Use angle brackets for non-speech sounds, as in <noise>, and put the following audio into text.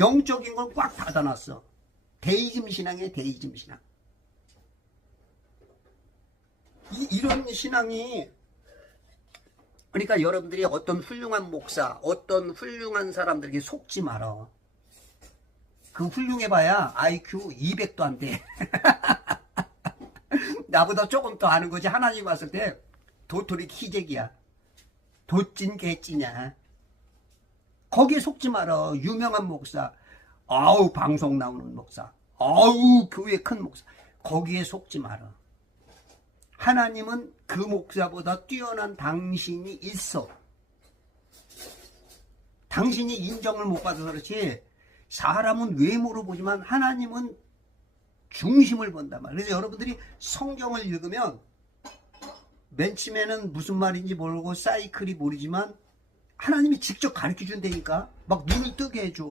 영적인 걸 꽉 닫아놨어. 데이즘 신앙이에요, 데이즘 신앙. 이, 이런 신앙이 그러니까 여러분들이 어떤 훌륭한 목사, 어떤 훌륭한 사람들에게 속지 말어. 그 훌륭해봐야 IQ 200도 안 돼. <laughs> 나보다 조금 더 아는 거지. 하나님 왔을 때 도토리 키재기야. 도찐 개찐이야. 거기에 속지 말어. 유명한 목사. 아우, 방송 나오는 목사. 아우, 교회 큰 목사. 거기에 속지 말어. 하나님은 그 목사보다 뛰어난 당신이 있어. 당신이 인정을 못 받아서 그렇지. 사람은 외모로 보지만 하나님은 중심을 본단 말이에요. 그래서 여러분들이 성경을 읽으면 맨 처음에는 무슨 말인지 모르고 사이클이 모르지만 하나님이 직접 가르쳐 준다니까 막 눈을 뜨게 해줘.